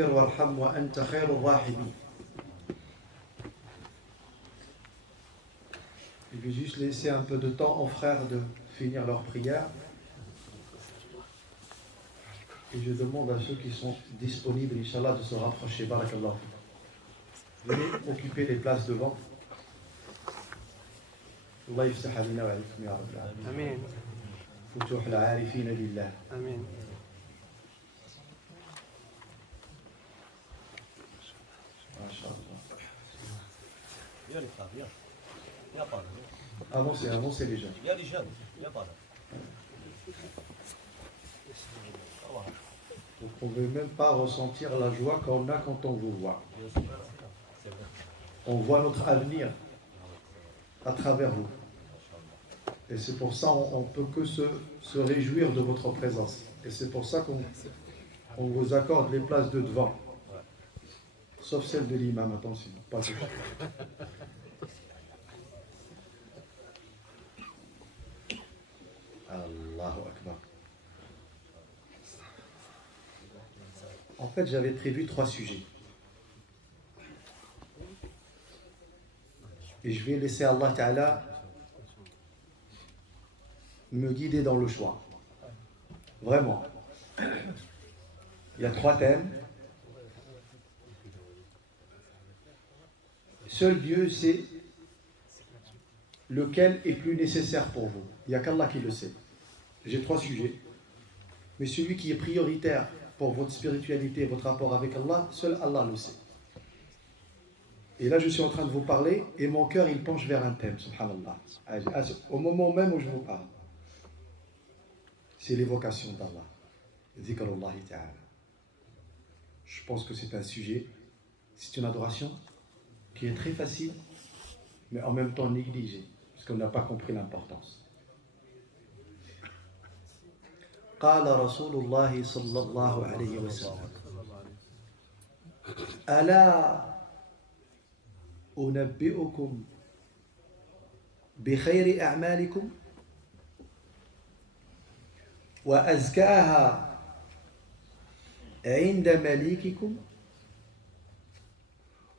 وارحم وأنت خير الراحمين. Je vais juste laisser un peu de temps aux frères de finir leur prière. Et je demande à ceux qui sont disponibles, Inch'Allah, de se rapprocher. Barakallah. Venez occuper les places devant. Allah yafsah alina wa alaykum ya Rabbil alamin. Amin. Futuh al-arifin billah. Amin. Viens les frères, viens. Viens par là. Avancez les jeunes. Viens les jeunes, viens par là. Vous ne pouvez même pas ressentir la joie qu'on a quand on vous voit. On voit notre avenir à travers vous. Et c'est pour ça qu'on ne peut que se réjouir de votre présence. Et c'est pour ça qu'on vous accorde les places de devant. Sauf celle de l'imam, attention. Pas toucher. Allahu Akbar. En fait, j'avais prévu 3 sujets. Et je vais laisser Allah Ta'ala me guider dans le choix. Vraiment. Il y a 3 thèmes. Seul Dieu sait lequel est plus nécessaire pour vous. Il n'y a qu'Allah qui le sait. J'ai 3 sujets. Mais celui qui est prioritaire pour votre spiritualité, votre rapport avec Allah, seul Allah le sait. Et là, je suis en train de vous parler et mon cœur, il penche vers un thème, subhanallah. Au moment même où je vous parle. C'est l'évocation d'Allah. Dhikrullahi ta'ala. Je pense que c'est un sujet, c'est une adoration qui est très facile, mais en même temps négligée, parce qu'on n'a pas compris l'importance. قال رسول الله صلى الله عليه وسلم ألا أنبئكم بخير أعمالكم وأزكاها عند مليككم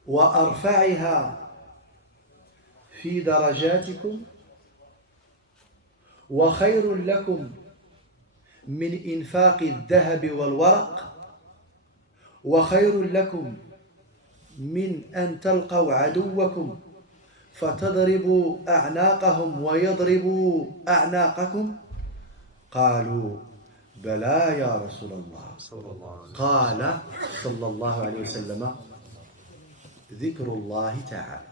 وأرفعها في درجاتكم وخير لكم من إنفاق الذهب والورق وخير لكم من أن تلقوا عدوكم فتضربوا أعناقهم ويضربوا أعناقكم قالوا بلى يا رسول الله قال صلى الله عليه وسلم ذكر الله تعالى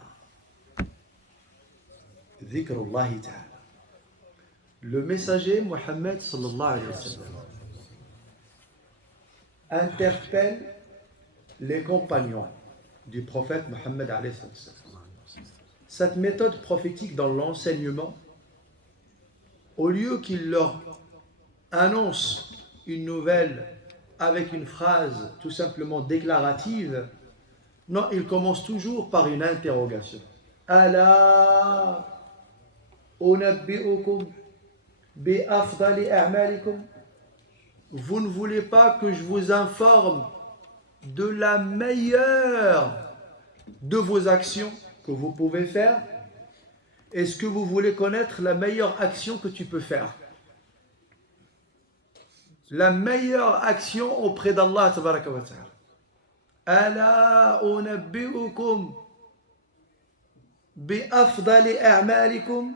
ذكر الله تعالى. Le messager Mohammed sallallahu alayhi wa sallam interpelle les compagnons du prophète Mohammed alayhi wa sallam. Cette méthode prophétique dans l'enseignement, au lieu qu'il leur annonce une nouvelle avec une phrase tout simplement déclarative, non, il commence toujours par une interrogation. Ala unabbi'ukum bi afdali a'malikum. Vous ne voulez pas que je vous informe de la meilleure de vos actions que vous pouvez faire? Est-ce que vous voulez connaître la meilleure action que tu peux faire? La meilleure action auprès d'Allah tabaraka wa ta'ala. Ala unabbi'ukum bi afdali a'malikum.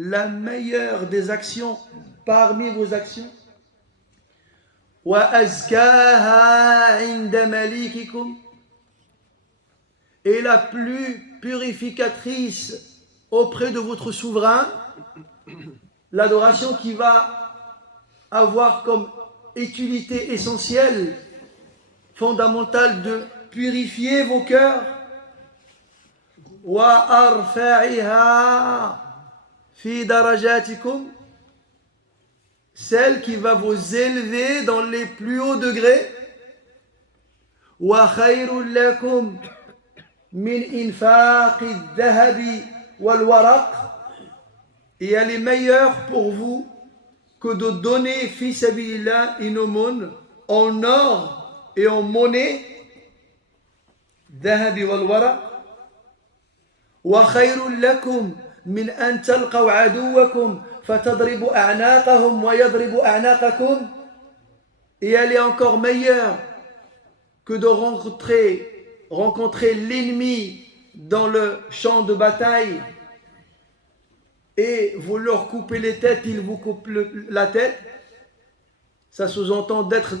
La meilleure des actions parmi vos actions. Wa azkaha 'inda malikikum. Et la plus purificatrice auprès de votre souverain. L'adoration qui va avoir comme utilité essentielle, fondamentale, de purifier vos cœurs. Wa arfa'iha fi darajatikum, celle qui va vous élever dans les plus hauts degrés. Wa khayrun lakum min infaqi dhahabi wal waraq, et elle est meilleure pour vous que de donner fi sabilillah une aumône en or et en monnaie, ذهب والورق وخير لكم من أن تلقوا عدوكم فتضربوا أعناقهم ويضربوا أعناقكم. Et elle est encore meilleure que de rencontrer l'ennemi dans le champ de bataille et vous leur coupez les têtes, ils vous coupent la tête. Ça sous-entend d'être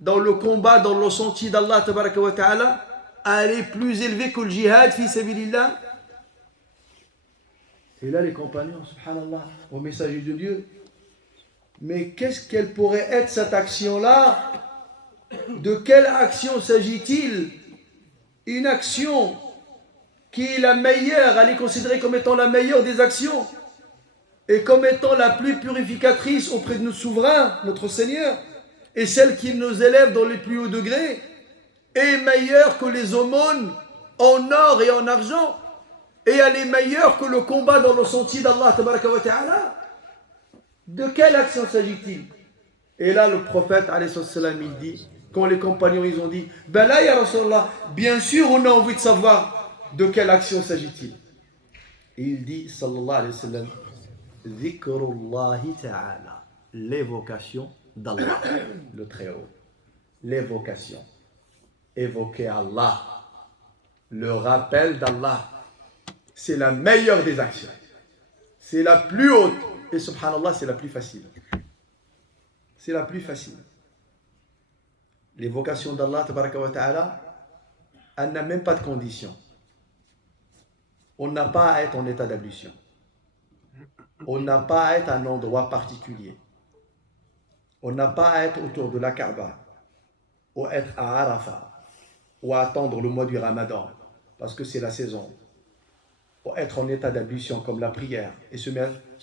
dans le combat, dans le sentier d'Allah tabaraka wa ta'ala, aller plus élevé que le djihad fi sabilillah. Et là les compagnons, subhanallah, au messager de Dieu, mais qu'est-ce qu'elle pourrait être cette action-là? De quelle action s'agit-il? Une action qui est la meilleure, elle est considérée comme étant la meilleure des actions et comme étant la plus purificatrice auprès de nos souverains, notre Seigneur, et celle qui nous élève dans les plus hauts degrés, est meilleure que les aumônes en or et en argent, et elle est meilleure que le combat dans le sentier d'Allah tabaraka wa ta'ala. De quelle action s'agit-il? Et là le prophète alayhi salam, il dit, quand les compagnons ils ont dit, ben là ya Rasulallah, bien sûr on a envie de savoir de quelle action s'agit-il. Et il dit sallallahu alayhi wa sallam, dhikrullahi ta'ala, l'évocation d'Allah, le Très-Haut, l'évocation, évoquer Allah, le rappel d'Allah, c'est la meilleure des actions, c'est la plus haute, et subhanallah c'est la plus facile, c'est la plus facile. L'évocation d'Allah tabaraka wa ta'ala, elle n'a même pas de condition. On n'a pas à être en état d'ablution, on n'a pas à être à un endroit particulier, on n'a pas à être autour de la Kaaba, ou être à Arafat, ou à attendre le mois du Ramadan, parce que c'est la saison, ou être en état d'ablution comme la prière, et se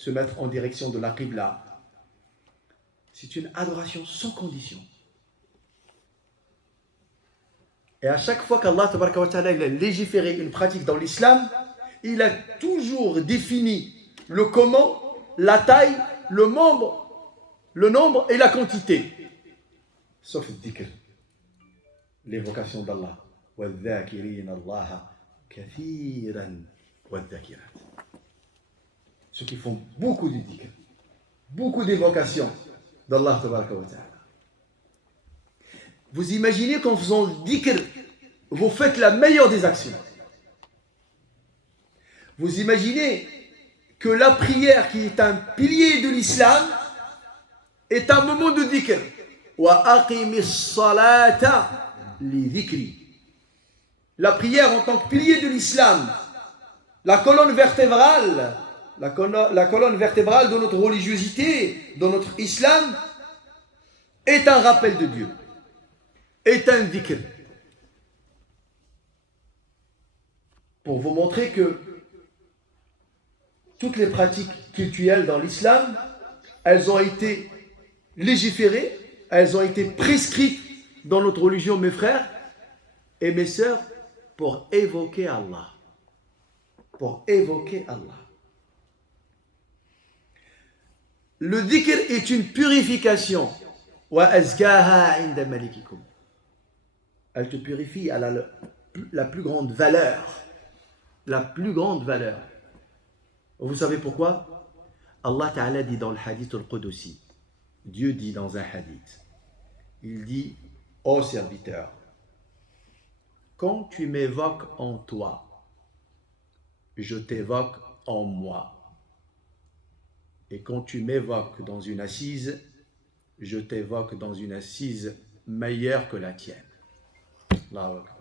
mettre en direction de la Qibla. C'est une adoration sans condition. Et à chaque fois qu'Allah tabaraka wa ta'ala, il a légiféré une pratique dans l'islam, il a toujours défini le comment, la taille, le nombre et la quantité. Sauf le dhikr, l'évocation d'Allah. وَالذَّاكِرِينَ اللَّهَ كَثِيرًا وَالذَّاكِرَاتِ. Ceux qui font beaucoup de dhikr, beaucoup d'évocations d'Allah tabaraka wa ta'ala. Vous imaginez qu'en faisant le dhikr, vous faites la meilleure des actions. Vous imaginez que la prière, qui est un pilier de l'islam, est un moment de dhikr. Wa aqimi s-salata li dhikri. La prière en tant que pilier de l'islam, la colonne vertébrale de notre religiosité, de notre islam, est un rappel de Dieu, est un dhikr. Pour vous montrer que toutes les pratiques cultuelles dans l'islam, elles ont été légiférées, elles ont été prescrites dans notre religion, mes frères et mes sœurs, pour évoquer Allah. Pour évoquer Allah. Le dhikr est une purification. Elle te purifie, elle a la plus grande valeur. La plus grande valeur. Vous savez pourquoi? Allah Ta'ala dit dans le hadith al-Qudusi, Dieu dit dans un hadith, il dit, ô serviteur, quand tu m'évoques en toi, je t'évoque en moi. Et quand tu m'évoques dans une assise, je t'évoque dans une assise meilleure que la tienne. Allahu Akbar.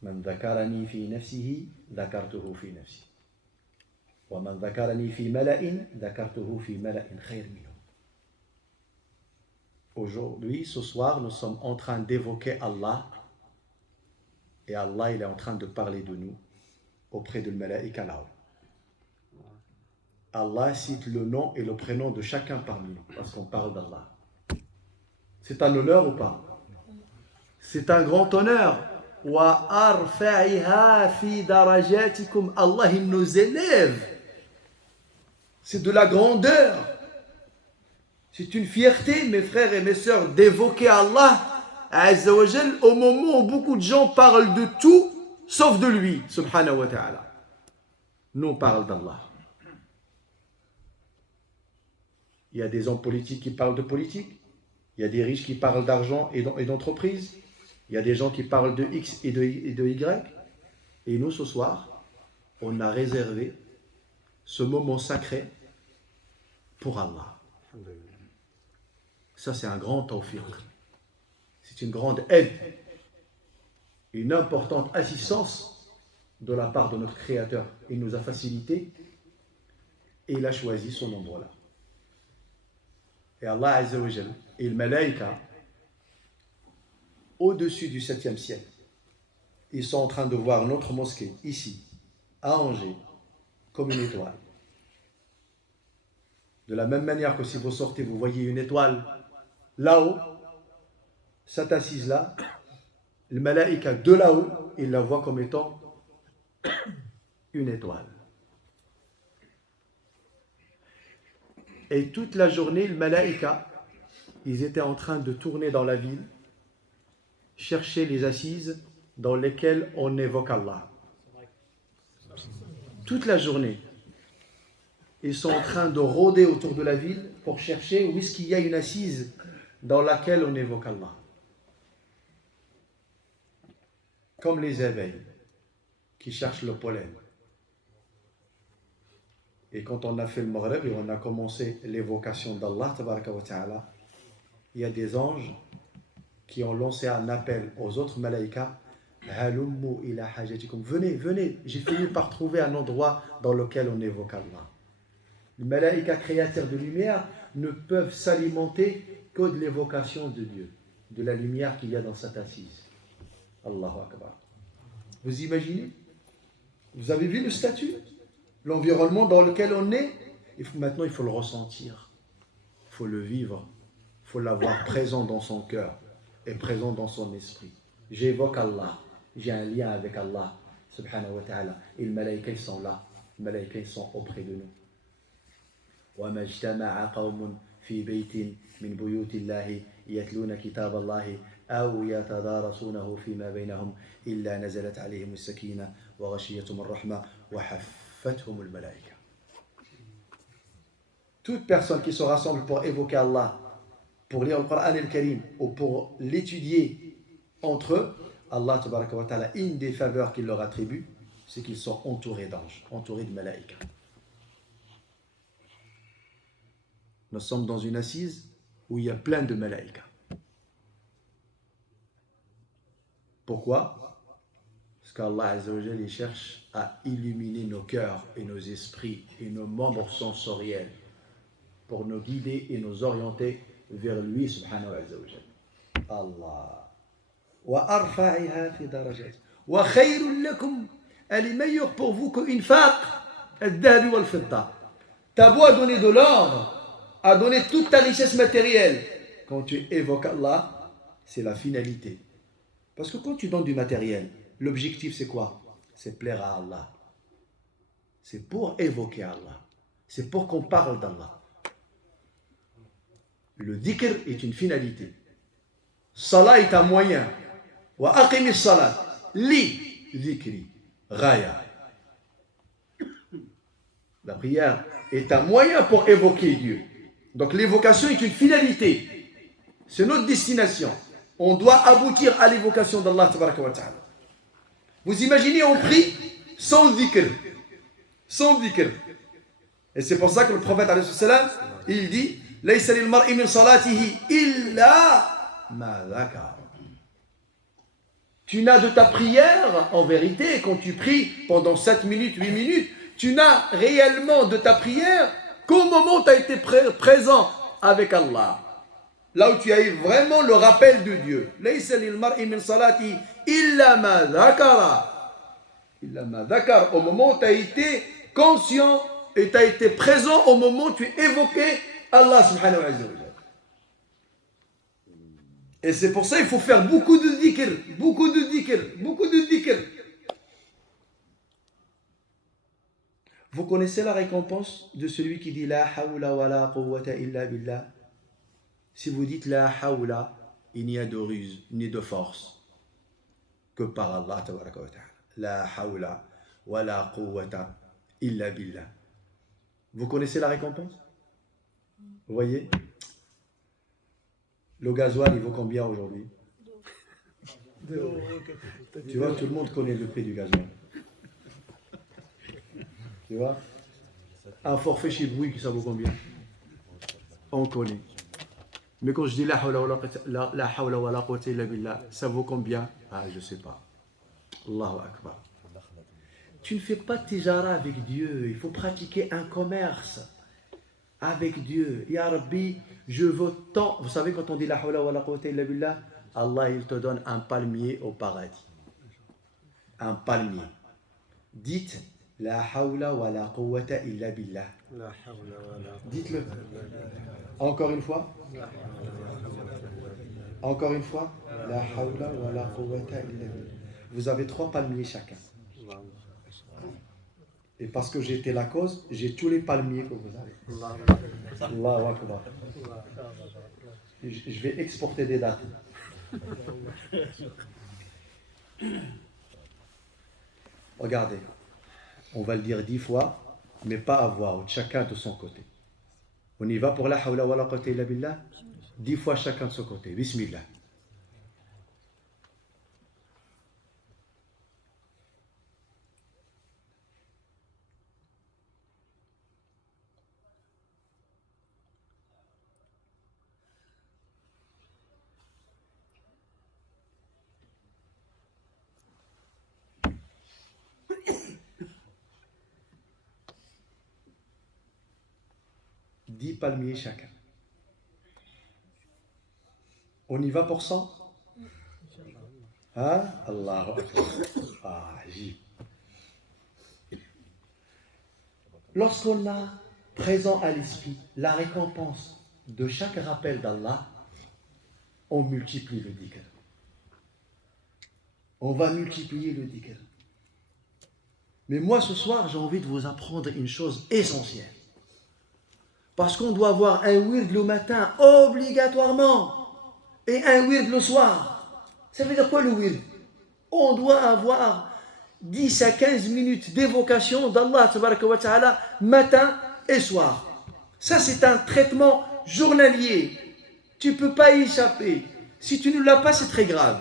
Man dhakarani fi nafsihi, dhakartuhu fi nafsi. Wa man dhakarani fi mala'in, dhakartuhu fi mala'in khayr minhu. Aujourd'hui, ce soir, nous sommes en train d'évoquer Allah. Et Allah, il est en train de parler de nous auprès de l'Malaïka là-haut. Allah cite le nom et le prénom de chacun parmi nous, parce qu'on parle d'Allah. C'est un honneur ou pas? C'est un grand honneur. Wa arfa'iha fi darajatikum. Allah, il nous élève. C'est de la grandeur. C'est une fierté, mes frères et mes sœurs, d'évoquer Allah Azza wa Jal au moment où beaucoup de gens parlent de tout sauf de lui, subhanahu wa ta'ala. Nous, on parle d'Allah. Il y a des hommes politiques qui parlent de politique. Il y a des riches qui parlent d'argent et d'entreprise. Il y a des gens qui parlent de X et de Y. Et nous, ce soir, on a réservé ce moment sacré pour Allah. Ça, c'est un grand tawfiq. C'est une grande aide, une importante assistance de la part de notre Créateur. Il nous a facilité et il a choisi ce nombre-là. Et Allah Azza wa Jal et le Malaïka, au-dessus du 7e ciel, ils sont en train de voir notre mosquée, ici, à Angers, comme une étoile. De la même manière que si vous sortez, vous voyez une étoile là-haut, cette assise-là, le Malaïka de là-haut, il la voit comme étant une étoile. Et toute la journée, le Malaïka, ils étaient en train de tourner dans la ville, chercher les assises dans lesquelles on évoque Allah. Toute la journée, ils sont en train de rôder autour de la ville pour chercher où est-ce qu'il y a une assise dans laquelle on évoque Allah. Comme les abeilles qui cherchent le pollen. Et quand on a fait le Maghreb et on a commencé l'évocation d'Allah, tabaraka wa ta'ala, il y a des anges qui ont lancé un appel aux autres malaïkas. Halummu ila hajatikum. Venez, venez, j'ai fini par trouver un endroit dans lequel on évoque Allah. Les malaïkas créateurs de lumière ne peuvent s'alimenter que de l'évocation de Dieu, de la lumière qu'il y a dans cette assise. Allahu Akbar. Vous imaginez? Vous avez vu le statut? L'environnement dans lequel on est? Maintenant, il faut le ressentir. Il faut le vivre. Il faut l'avoir présent dans son cœur et présent dans son esprit. J'évoque Allah. J'ai un lien avec Allah, subhanahu wa ta'ala. Et les malaïkas, ils sont là. Les malaïkas, ils sont auprès de nous. وَمَا اجْتَمَعَ قَوْمٌ فِي بَيْتٍ مِنْ بُيُوتِ اللَّهِ يَتْلُونَ كِتَابَ اللَّهِ أَوْ يَتَدَارَسُونَهُ فِيمَا بَيْنَهُم إِلَّا نَزَلَتْ عَلَيْهِمُ السَّكِينَةُ وَغَشِيَتْهُمُ الرَّحْمَةُ وَحَفَّتْهُمُ الْمَلَائِكَةُ. Toute personne qui se rassemble pour évoquer Allah, pour lire le Coran al-Karim ou pour l'étudier entre eux, Allah tabaraka wa ta'ala, une des faveurs qu'il leur attribue, c'est qu'ils sont entourés d'anges, entourés de malaïkas. Nous sommes dans une assise où il y a plein de malaïkas. Pourquoi? Parce qu'Allah Azza wa Jalla, il cherche à illuminer nos cœurs et nos esprits et nos membres sensoriels pour nous guider et nous orienter vers lui, subhanahu wa ta'ala. Allah. وَأَرْفَعِهَا فِي دَرَجَاتِ وَخَيْرٌ لَكُمْ. Elle est meilleure pour vous qu'une faq al-dhahab wal-fidda. T'as beau à donner de l'or, à donner toute ta richesse matérielle. Quand tu évoques Allah, c'est la finalité. Parce que quand tu donnes du matériel, l'objectif c'est quoi? C'est plaire à Allah. C'est pour évoquer Allah. C'est pour qu'on parle d'Allah. Le dhikr est une finalité. Salat est un moyen. Wa aqimi salat li dhikri ghaya. La prière est un moyen pour évoquer Dieu. Donc l'évocation est une finalité. C'est notre destination. On doit aboutir à l'évocation d'Allah tabaraka wa ta'ala. Vous imaginez, on prie sans dhikr. Sans dhikr. Et c'est pour ça que le prophète alayhi salam, il dit laysa lil mar'i min salatihi illa ma dhakar. Tu n'as de ta prière, en vérité, quand tu pries pendant 7 minutes, 8 minutes, tu n'as réellement de ta prière qu'au moment où tu as été présent avec Allah. Là où tu as eu vraiment le rappel de Dieu. Laysa lil mar'i min salatihi illa ma dhakara. Illa ma dhakar. Au moment où tu as été conscient et tu as été présent au moment où tu évoquais Allah subhanahu wa ta'ala. Et c'est pour ça qu'il faut faire beaucoup de dhikr, beaucoup de dhikr, beaucoup de dhikr. Vous connaissez la récompense de celui qui dit La hawla wa la quwwata illa billah? Si vous dites la hawla, il n'y a de ruse ni de force que par Allah tabaraka wa ta'ala. La hawla wa la quwwata illa billah. Vous connaissez la récompense? Vous voyez? Le gasoil, il vaut combien aujourd'hui? 2 euros. Tu vois, tout le monde connaît le prix du gasoil. Tu vois? Un forfait chez Bouygues, ça vaut combien? On connaît. Mais quand je dis la hawla wa la quwwata illa billah, ça vaut combien? Ah, je ne sais pas. Allahu Akbar. Tu ne fais pas de tijara avec Dieu. Il faut pratiquer un commerce avec Dieu. Ya Rabbi, je veux tant. Vous savez, quand on dit la hawla wa la quwwata illa billah, Allah, il te donne un palmier au paradis. Un palmier. Dites la hawla wa la quwwata illa billah. Dites-le. Encore une fois. Encore une fois. La hawla wa la quwwata illa billah. Vous avez 3 palmiers chacun. Et parce que j'ai été la cause, j'ai tous les palmiers que vous avez. Allahu Akbar. Je vais exporter des dates. Regardez, on va le dire 10 fois, mais pas à voix haute, chacun de son côté. On y va pour la hawla wa la quwwata illa billah, 10 fois chacun de son côté. Bismillah. Dix palmiers chacun. On y va pour 100? Hein? Allahu Akbar. Ah, lorsqu'on a présent à l'esprit la récompense de chaque rappel d'Allah, on multiplie le dhikr. On va multiplier le dhikr. Mais moi, ce soir, j'ai envie de vous apprendre une chose essentielle. Parce qu'on doit avoir un wird le matin, obligatoirement, et un wird le soir. Ça veut dire quoi le wird? On doit avoir 10 à 15 minutes d'évocation d'Allah tabaraka wa ta'ala, matin et soir. Ça, c'est un traitement journalier. Tu ne peux pas y échapper. Si tu ne l'as pas, c'est très grave.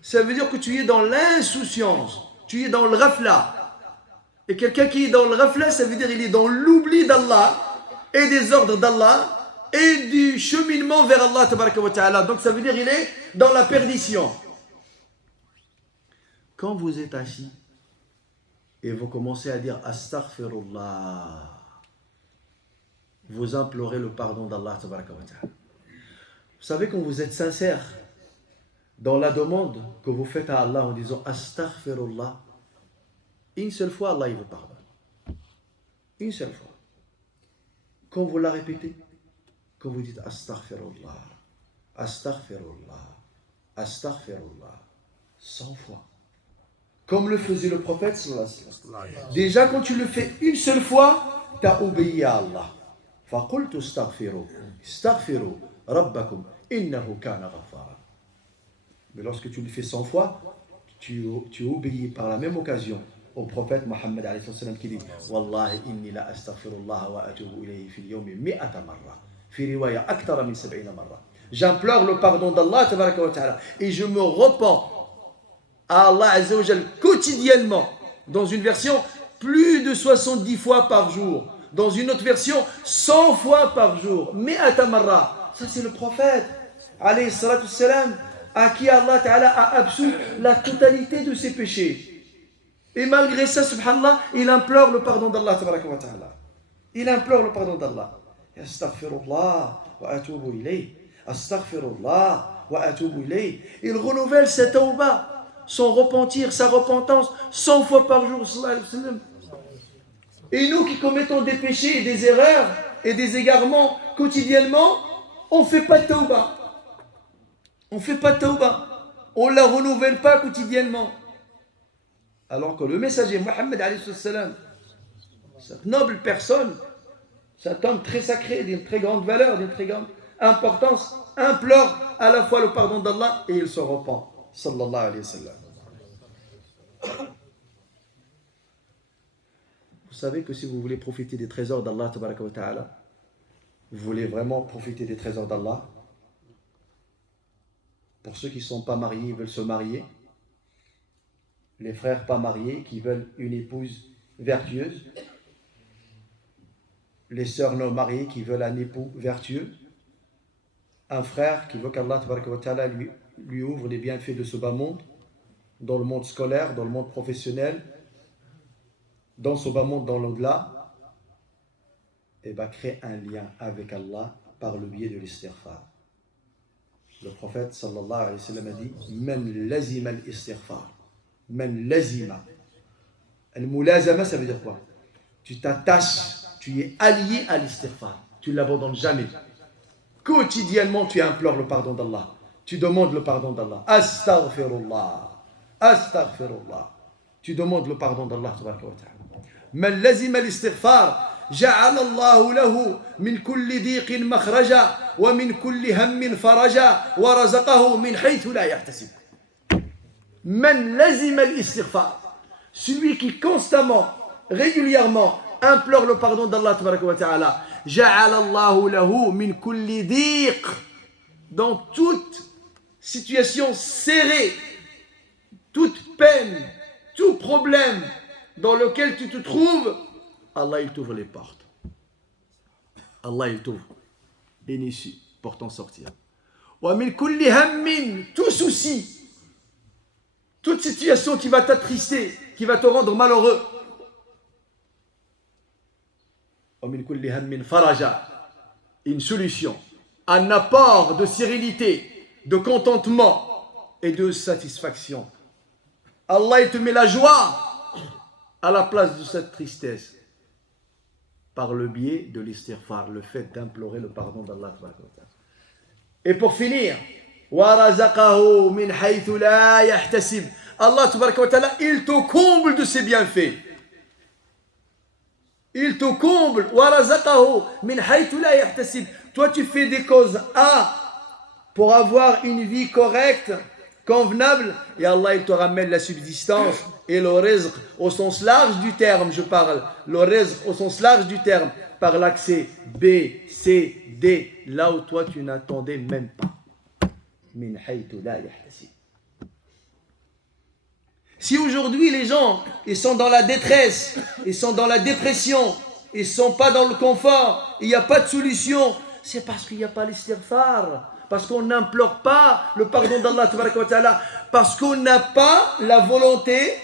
Ça veut dire que tu es dans l'insouciance. Tu es dans le ghafla. Et quelqu'un qui est dans le ghafla, ça veut dire qu'il est dans l'oubli d'Allah et des ordres d'Allah et du cheminement vers Allah tabaraka wa ta'ala. Donc ça veut dire qu'il est dans la perdition. Quand vous êtes assis et vous commencez à dire astaghfirullah, vous implorez le pardon d'Allah tabaraka wa ta'ala. Vous savez, quand vous êtes sincère dans la demande que vous faites à Allah en disant astaghfirullah, une seule fois Allah il vous pardonne. Une seule fois. Quand vous la répétez, quand vous dites astaghfirullah, astaghfirullah, astaghfirullah, 100 fois. Comme le faisait le prophète sallallahu alayhi wa sallam. Déjà quand tu le fais une seule fois, tu as obéi à Allah. فَقُلْتُ اسْتَغْفِرُوا رَبَّكُمْ إِنَّهُ كَانَ غَفَّارًا. Mais lorsque tu le fais 100 fois, tu obéis par la même occasion au prophète Mohammed alayhi wa sallam qui dit Wallahi inni la astaghfirullah wa atubu ilayhi fil yawmi 100 marra. Fi riwaya akthara min 70 marra. J'implore le pardon d'Allah tabaraka wa ta'ala et je me repens à Allah azza wa jal quotidiennement. Dans une version, plus de 70 fois par jour. Dans une autre version, 100 fois par jour. 100 marra. Ça c'est le prophète alayhi salatu salam, à qui Allah ta'ala a absous la totalité de ses péchés. Et malgré ça, subhanallah, il implore le pardon d'Allah tabaraka wa ta'ala. Il implore le pardon d'Allah. Astaghfirullah wa atubu ilayh. Astaghfirullah wa atubu ilayh. Il renouvelle cette tawbah, son repentir, sa repentance 100 fois par jour. Et nous qui commettons des péchés et des erreurs et des égarements quotidiennement, on ne fait pas de tawbah. On ne fait pas de tawbah. On ne la renouvelle pas quotidiennement. Alors que le messager Mohammed alayhi salam, cette noble personne, cet homme très sacré, d'une très grande valeur, d'une très grande importance, implore à la fois le pardon d'Allah et il se repent. Sallallahu alayhi wa sallam. Vous savez que si vous voulez profiter des trésors d'Allah, tabaraka wa ta'ala, vous voulez vraiment profiter des trésors d'Allah, pour ceux qui ne sont pas mariés, ils veulent se marier, les frères pas mariés qui veulent une épouse vertueuse, les sœurs non mariées qui veulent un époux vertueux, un frère qui veut qu'Allah tabaraka wa ta'ala lui ouvre les bienfaits de ce bas monde, dans le monde scolaire, dans le monde professionnel, dans ce bas monde, dans l'au-delà, et crée un lien avec Allah par le biais de l'istighfar. Le prophète sallallahu alayhi wa sallam a dit Man lazima al-istighfar. Man lazima. Al-mulazama, ça veut dire quoi? Tu t'attaches, tu es allié à l'istighfar. Tu ne l'abandonnes jamais. Quotidiennement, tu implores le pardon d'Allah. Tu demandes le pardon d'Allah. Astaghfirullah. Astaghfirullah. Tu demandes le pardon d'Allah. Man lazima al-istighfar. جعل الله له من كل ضيق مخرجا ومن كل هم فرجا ورزقه من حيث لا يحتسب. من لزم الاستغفار. Celui qui constamment, régulièrement implore le pardon d'Allah tabaraka wa ta'ala. جعل الله له من كل ضيق. Dans toute situation serrée, toute peine, tout problème dans lequel tu te trouves, Allah il t'ouvre les portes. Allah il t'ouvre une issue pour t'en sortir. Wa min kulli hammin, tout souci, toute situation qui va t'attrister, qui va te rendre malheureux. Wa min kulli hammin faraja, une solution, un apport de sérénité, de contentement et de satisfaction. Allah il te met la joie à la place de cette tristesse. Par le biais de l'istighfar, le fait d'implorer le pardon d'Allah. Et pour finir, وَرَزَقَهُ مِنْ حَيْثُ لَا يَحْتَسِبْ. Allah tabaraka wa ta'ala, il te comble de ses bienfaits. Il te comble. وَرَزَقَهُ مِنْ حَيْثُ لَا يَحْتَسِبْ. Toi tu fais des causes A pour avoir une vie correcte, convenable, et Allah il te ramène la subsistance et le rizq au sens large du terme, je parle, le rizq au sens large du terme, par l'accès B, C, D, là où toi tu n'attendais même pas. Min haythu la yahtasib. Si aujourd'hui les gens ils sont dans la détresse, ils sont dans la dépression, ils ne sont pas dans le confort, il n'y a pas de solution, c'est parce qu'il n'y a pas l'istighfar. Parce qu'on n'implore pas le pardon d'Allah tabaraka wa ta'ala, parce qu'on n'a pas la volonté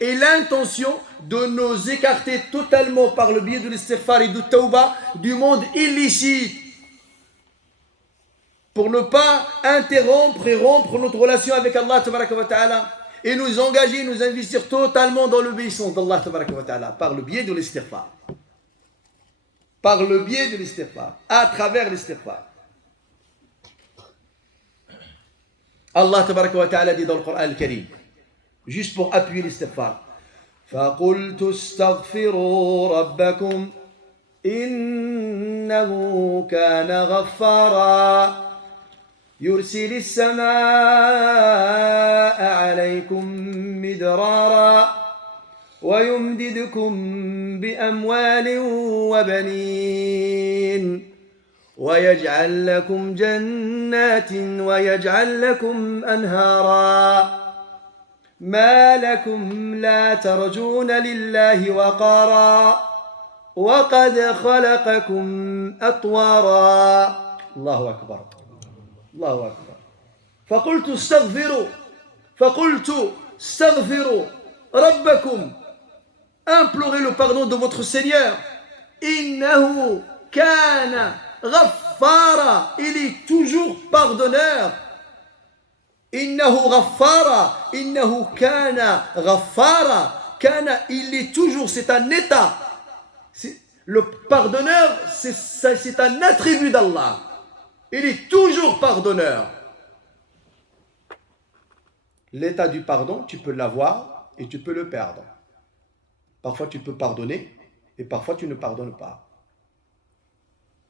et l'intention de nous écarter totalement par le biais de l'istighfar et du tawbah du monde illicite, pour ne pas interrompre et rompre notre relation avec Allah tabaraka wa ta'ala et nous engager, nous investir totalement dans l'obéissance d'Allah tabaraka wa ta'ala par le biais de l'istighfar, à travers l'istighfar. Allah tabaraka wa ta'ala dit dans le Coran al-Karim, juste pour appuyer l'istighfar, فَقُلْتُ اسْتَغْفِرُوا رَبَّكُمْ إِنَّهُ كَانَ غَفَّارًا يُرْسِلِ السَّمَاءَ عَلَيْكُمْ مِدْرَارًا وَيُمْدِدْكُمْ بِأَمْوَالٍ وَبَنِينَ ويجعل لكم جنات ويجعل لكم أنهارا ما لكم لا ترجون لله وقارا وقد خلقكم أطوارا. الله أكبر الله أكبر. فقلت استغفروا ربكم. Implorez le pardon de votre Seigneur. إنه كان Ghaffara, il est toujours pardonneur. Innahu ghaffara, innahu kana ghaffara. Kana, il est toujours, c'est un état. Le pardonneur, c'est un attribut d'Allah. Il est toujours pardonneur. L'état du pardon, tu peux l'avoir et tu peux le perdre. Parfois tu peux pardonner et parfois tu ne pardonnes pas.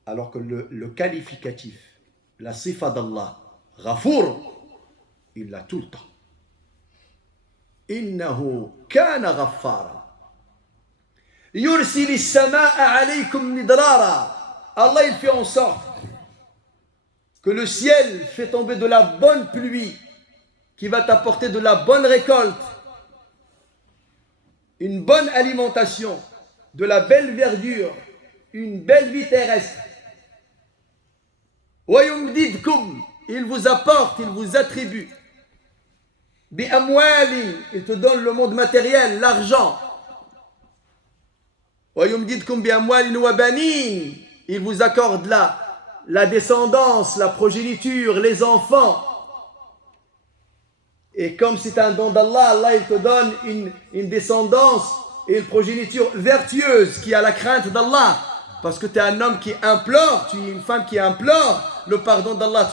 Alors que le qualificatif, la sifa d'Allah, Ghafour, il l'a tout le temps. Innahu kana ghaffara. Yursil as-samaa'a alaykum midrara. Allah, il fait en sorte que le ciel fait tomber de la bonne pluie qui va t'apporter de la bonne récolte, une bonne alimentation, de la belle verdure, une belle vie terrestre. وَيُمْدِدْكُمْ, il vous apporte, il vous attribue. بِأَمْوَالٍ, il te donne le monde matériel, l'argent. وَيُمْدِدْكُمْ بِأَمْوَالٍ وَبَنِينَ, il vous accorde la descendance, la progéniture, les enfants. Et comme c'est un don d'Allah, Allah il te donne une descendance et une progéniture vertueuse qui a la crainte d'Allah. Parce que tu es un homme qui implore, tu es une femme qui implore le pardon d'Allah,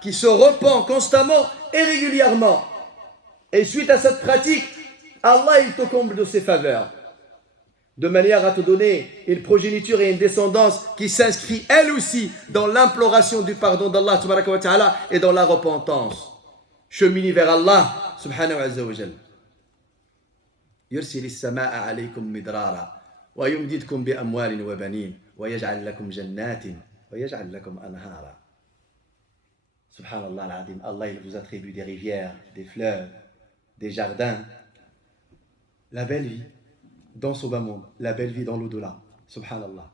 qui se repent constamment et régulièrement. Et suite à cette pratique, Allah il te comble de ses faveurs. De manière à te donner une progéniture et une descendance qui s'inscrit elle aussi dans l'imploration du pardon d'Allah et dans la repentance. Cheminez vers Allah subhanahu wa ta'ala. يرسل السماء عليكم مدرارا ويمددكم بأموال وبنين ويجعل لكم جنات ويجعل لكم أنهارا. Subhanallah al-Adim, Allah il vous attribue des rivières, des fleuves, des jardins, la belle vie dans ce bas monde, la belle vie dans l'au-delà. Subhanallah.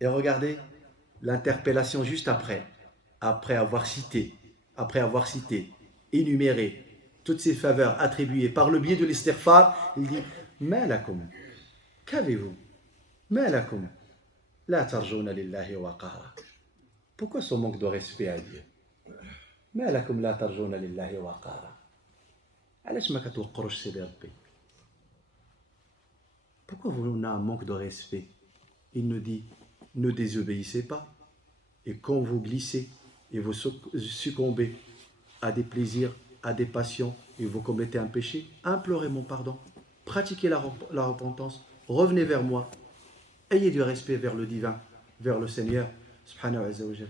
Et regardez l'interpellation juste après avoir cité, énuméré toutes ces faveurs attribuées par le biais de l'istighfar, il dit Ma lakum, qu'avez-vous? Ma lakum, la tarjuna lillahi waqara. Pourquoi ce manque de respect à Dieu? Ma lakum la tarjuna lillahi waqara. علاش ما كتوقروش سيدي ربي? Pourquoi vous avez un manque de respect? Il nous dit ne désobéissez pas, et quand vous glissez et vous succombez à des plaisirs, à des passions, et vous commettez un péché, implorez mon pardon, pratiquez la repentance, revenez vers moi, ayez du respect vers le divin, vers le Seigneur, subhanahu wa ta'ala.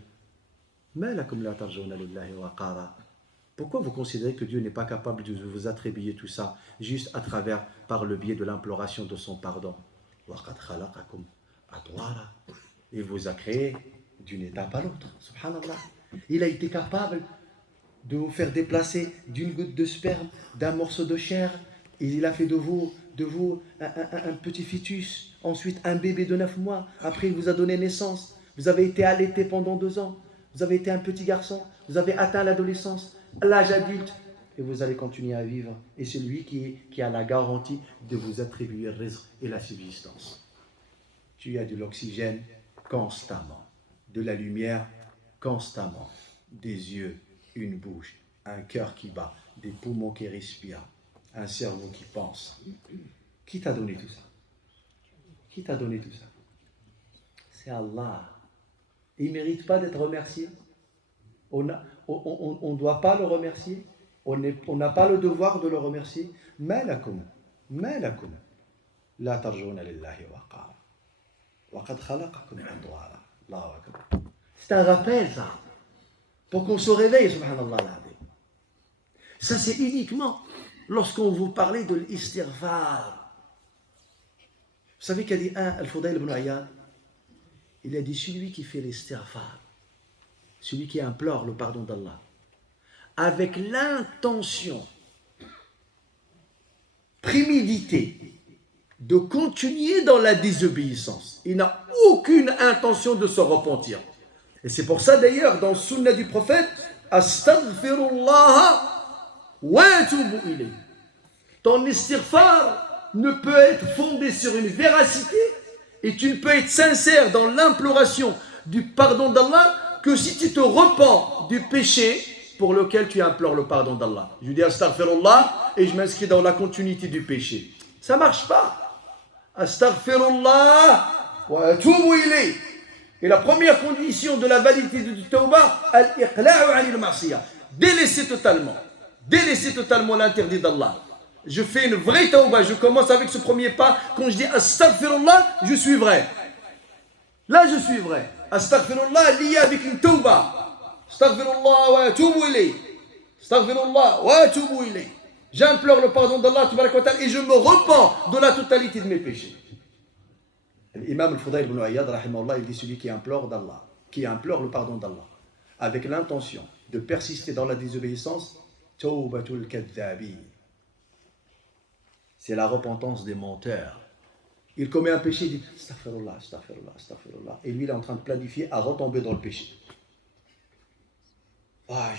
Ma lakum la tarjuna lillahi waqara. Pourquoi vous considérez que Dieu n'est pas capable de vous attribuer tout ça juste à travers, par le biais de l'imploration de son pardon? وَقَدْ خَلَقَكُمْ أَطْوَارًا. Il vous a créé d'une étape à l'autre. Subhanallah. Il a été capable de vous faire déplacer d'une goutte de sperme, d'un morceau de chair. Il a fait de vous un petit fœtus, ensuite un bébé de 9 mois. Après, il vous a donné naissance. Vous avez été allaité pendant 2 ans. Vous avez été un petit garçon. Vous avez atteint l'adolescence, l'âge adulte, et vous allez continuer à vivre. Et c'est lui qui a la garantie de vous attribuer le rizq et la subsistance. Tu as de l'oxygène constamment, de la lumière constamment, des yeux, une bouche, un cœur qui bat, des poumons qui respirent, un cerveau qui pense. Qui t'a donné tout ça? Qui t'a donné tout ça? C'est Allah. Il ne mérite pas d'être remercié. On ne doit pas le remercier. On n'a pas le devoir de le remercier. Ma lakum, la tarjuna lillahi waqara. Wa qad khalaqakum adwara. Allahu akbar. C'est un rappel, ça. Pour qu'on se réveille, subhanallah. Ça, c'est uniquement lorsqu'on vous parlait de l'istighfar. Vous savez qu'a dit Al-Fudayl ibn Iyad? Il a dit celui qui fait l'istighfar, celui qui implore le pardon d'Allah, avec l'intention préméditée de continuer dans la désobéissance. Il n'a aucune intention de se repentir. Et c'est pour ça d'ailleurs, dans le sunna du prophète, Astaghfirullah wa atubu ilayh. Ton istighfar ne peut être fondé sur une véracité et tu ne peux être sincère dans l'imploration du pardon d'Allah que si tu te repens du péché pour lequel tu implores le pardon d'Allah. Je dis astaghfirullah et je m'inscris dans la continuité du péché. Ça ne marche pas. Astaghfirullah wa atubu ilayh. Et la première condition de la validité du tawbah, al-iqla'u 'anil ma'siyah. Délaisser totalement l'interdit d'Allah. Je fais une vraie tawbah, je commence avec ce premier pas. Quand je dis astaghfirullah, je suis vrai. Là, je suis vrai. Astaghfirullah lié avec une tauba. Astaghfirullah wa atubu ilayh. Astaghfirullah wa atubu ilayh. J'implore le pardon d'Allah et je me repens de la totalité de mes péchés. L'imam al-Fudayl ibn Ayyad, rahimahullah, il dit celui qui implore d'Allah, qui implore le pardon d'Allah, avec l'intention de persister dans la désobéissance, tawbatul kadhabi. C'est la repentance des menteurs. Il commet un péché, il dit astaghfirullah, astaghfirullah, astaghfirullah. Et lui, il est en train de planifier à retomber dans le péché. Ah,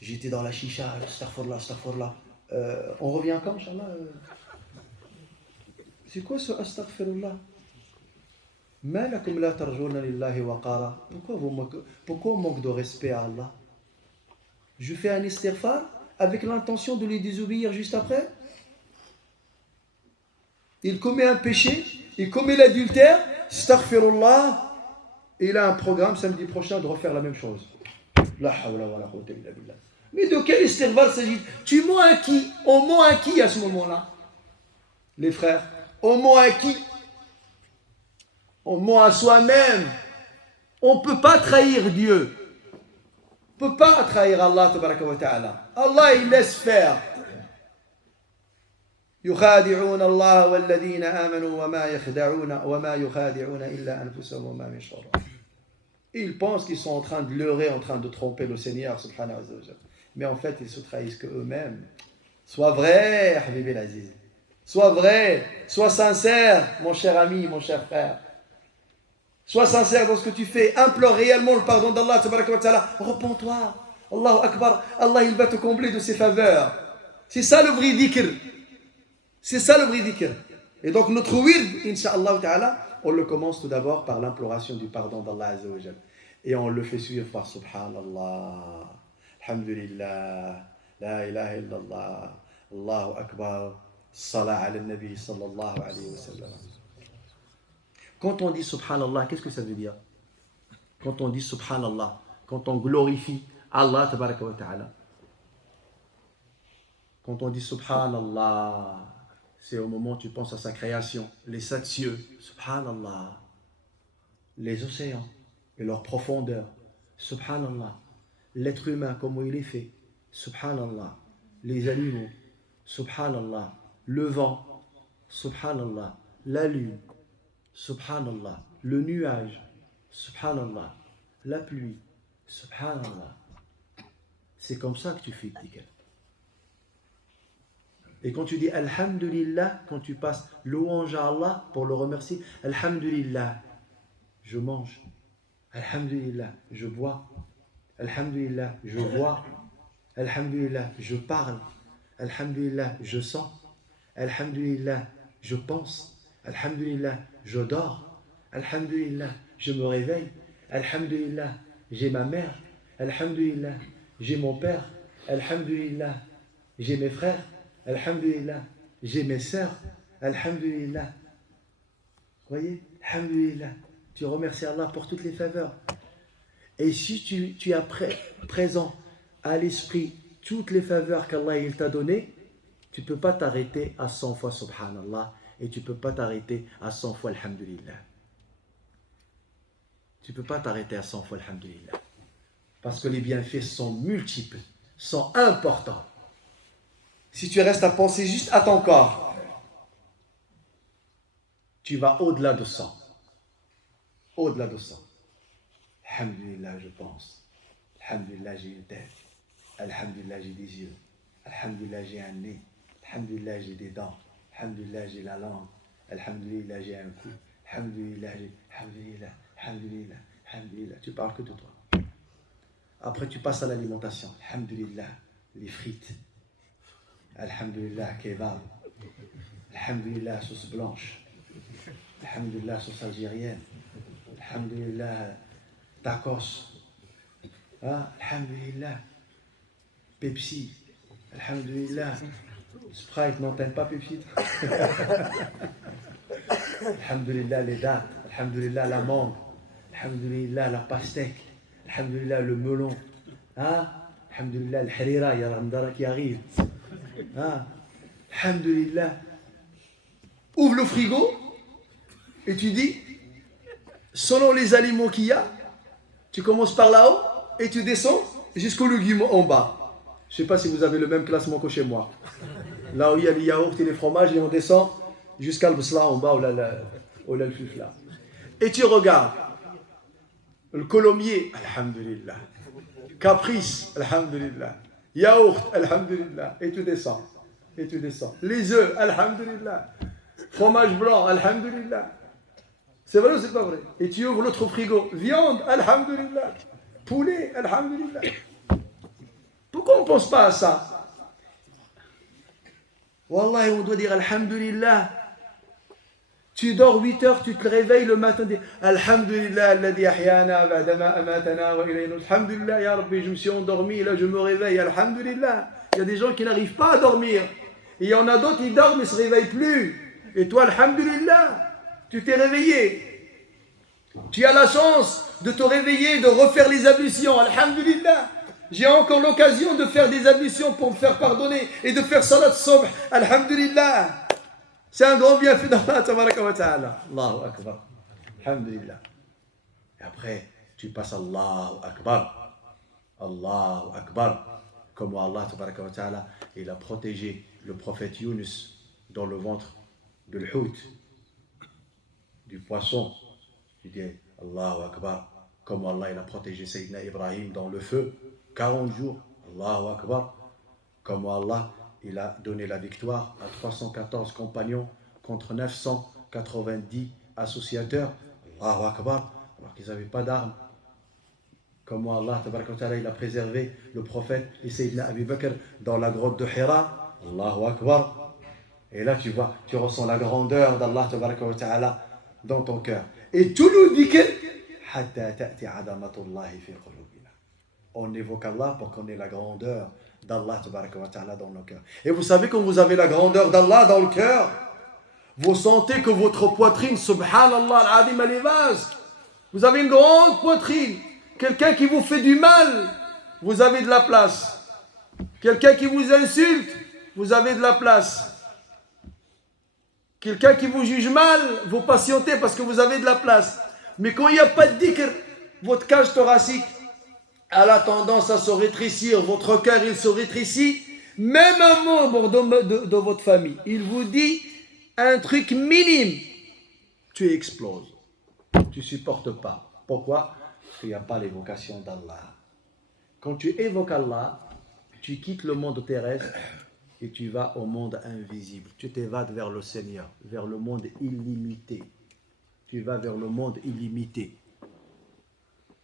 j'étais dans la chicha, astaghfirullah, astaghfirullah. On revient quand, Inch'Allah C'est quoi ce astaghfirullah? Pourquoi on manque de respect à Allah? Je fais un istighfar avec l'intention de lui désobéir juste après. Il commet un péché, il commet l'adultère, astaghfirullah, et il a un programme samedi prochain de refaire la même chose. La hawla wa la quwwata illa billah. Mais de quel istighfar s'agit-il? Tu mens à qui? On ment à qui à ce moment-là? Les frères, on ment à qui? On ment à soi-même. On ne peut pas trahir Dieu. On ne peut pas trahir Allah tabaraka wa ta'ala. Allah, il laisse faire. يخادعون الله والذين آمنوا وما يخادعون إلا أنفسهم وما يشعرون. Ils pensent qu'ils sont en train de leurrer, en train de tromper le Seigneur subhanahu wa ta'ala. Mais en fait, ils se trahissent qu'eux-mêmes. Sois vrai, Habib el-Aziz. Sois vrai, sois sincère, mon cher ami, mon cher frère. Sois sincère dans ce que tu fais. Implore réellement le pardon d'Allah. Repends-toi. Allahu Akbar. Allah, il va te combler de ses faveurs. C'est ça le vrai dhikr. C'est ça le vrai dhikr. Et donc notre wird, Inch'Allah ta'ala, on le commence tout d'abord par l'imploration du pardon d'Allah Azza wa Jal. Et on le fait suivre par Subhanallah, Alhamdulillah, La ilaha illallah, Allahu Akbar, Salah ala nabi sallallahu alayhi wa sallam. Quand on dit Subhanallah, qu'est-ce que ça veut dire? Quand on dit Subhanallah, quand on glorifie Allah tabaraka wa ta'ala. Quand on dit Subhanallah, c'est au moment où tu penses à sa création, les 7 cieux, Subhanallah, les océans et leur profondeur, Subhanallah, l'être humain, comment il est fait, Subhanallah, les animaux, Subhanallah, le vent, Subhanallah, la lune, Subhanallah, le nuage, Subhanallah, la pluie, Subhanallah. C'est comme ça que tu fais dhikr. Et quand tu dis Alhamdulillah, quand tu passes louange à Allah pour le remercier, Alhamdulillah, je mange. Alhamdulillah, je bois. Alhamdulillah, je vois. Alhamdulillah, je parle. Alhamdulillah, je sens. Alhamdulillah, je pense. Alhamdulillah, je dors. Alhamdulillah, je me réveille. Alhamdulillah, j'ai ma mère. Alhamdulillah, j'ai mon père. Alhamdulillah, j'ai mes frères. Alhamdulillah, j'ai mes sœurs. Alhamdulillah. Vous voyez? Alhamdulillah. Tu remercies Allah pour toutes les faveurs. Et si tu as présent à l'esprit toutes les faveurs qu'Allah il t'a données, tu ne peux pas t'arrêter à 100 fois Subhanallah et tu ne peux pas t'arrêter à 100 fois Alhamdulillah. Tu ne peux pas t'arrêter à 100 fois Alhamdulillah. Parce que les bienfaits sont multiples, sont importants. Si tu restes à penser juste à ton corps, tu vas au-delà de ça. Au-delà de ça. Alhamdulillah, je pense. Alhamdulillah, j'ai une tête. Alhamdulillah, j'ai des yeux. Alhamdulillah, j'ai un nez. Alhamdulillah, j'ai des dents. Alhamdulillah, j'ai la langue. Alhamdulillah, j'ai un cou. Alhamdulillah, Alhamdulillah, Alhamdulillah, Alhamdulillah. Tu parles que de toi. Après, tu passes à l'alimentation. Alhamdulillah, les frites. Alhamdulillah, kebab. Alhamdulillah, sauce blanche. Alhamdulillah, sauce algérienne. Alhamdulillah, tacos. Ah, Alhamdulillah, Pepsi. Alhamdulillah, Sprite. Non, t'aimes pas Pepsi? Alhamdulillah, les dattes. Alhamdulillah, la mangue. Alhamdulillah, la pastèque. Alhamdulillah, le melon. Ah, Alhamdulillah, le harira, il y a la Ramadan qui arrive. Ah, Alhamdulillah. Ouvre le frigo et tu dis selon les aliments qu'il y a, tu commences par là-haut et tu descends jusqu'au légumes en bas. Je ne sais pas si vous avez le même classement que chez moi. Là où il y a les yaourts et les fromages, et on descend jusqu'à le bsla en bas ou le fifla. Et tu regardes le colombier, alhamdulillah. Caprice, alhamdulillah. Yaourt, alhamdulillah. Et tu descends. Et tu descends. Les œufs, alhamdulillah. Fromage blanc, alhamdulillah. C'est vrai ou c'est pas vrai? Et tu ouvres l'autre frigo. Viande, alhamdulillah. Poulet, alhamdulillah. Pourquoi on ne pense pas à ça? Wallah, on doit dire alhamdulillah. Tu dors 8 heures, tu te réveilles le matin, dis alhamdulillah, alladhi ahyana ba'dama amatana wa ilayna. Alhamdulillah, ya Rabbi, je me suis endormi, là je me réveille, alhamdulillah. Il y a des gens qui n'arrivent pas à dormir. Et il y en a d'autres qui dorment et ne se réveillent plus. Et toi, alhamdulillah, tu t'es réveillé. Tu as la chance de te réveiller, de refaire les ablutions, alhamdulillah. J'ai encore l'occasion de faire des ablutions pour me faire pardonner et de faire salat subh, alhamdulillah. C'est un grand bienfait d'Allah, tabaraka wa ta'ala. Allahu Akbar. Alhamdulillah. Et après, tu passes Allahu Akbar. Allahu Akbar. Comme Allah, tabaraka wa ta'ala, il a protégé le prophète Yunus dans le ventre de l'hout, du poisson. Tu dis Allahu Akbar. Comme Allah, il a protégé Sayyidina Ibrahim dans le feu, 40 jours. Allahu Akbar. Comme Allah, il a donné la victoire à 314 compagnons contre 990 associateurs. Allahu Akbar, alors qu'ils n'avaient pas d'armes. Comment Allah, tabaraka wa ta'ala, il a préservé le prophète et Sayyidina Abu Bakr dans la grotte de Hira. Allahu Akbar. Et là, tu vois, tu ressens la grandeur d'Allah, tabaraka wa ta'ala, dans ton cœur. Et tout nous dit que on évoque Allah pour qu'on ait la grandeur d'Allah tabaraka wa ta'ala dans nos cœurs. Et vous savez, quand vous avez la grandeur d'Allah dans le cœur, vous sentez que votre poitrine, subhanallah al-azim, elle est vaste. Vous avez une grande poitrine. Quelqu'un qui vous fait du mal, vous avez de la place. Quelqu'un qui vous insulte, vous avez de la place. Quelqu'un qui vous juge mal, vous patientez parce que vous avez de la place. Mais quand il n'y a pas de dhikr, votre cage thoracique, elle a tendance à se rétrécir, votre cœur il se rétrécit, même un membre de votre famille, il vous dit un truc minime, tu exploses, tu ne supportes pas. Pourquoi? Parce qu'il n'y a pas l'évocation d'Allah. Quand tu évoques Allah, tu quittes le monde terrestre et tu vas au monde invisible. Tu t'évades vers le Seigneur, vers le monde illimité. Tu vas vers le monde illimité.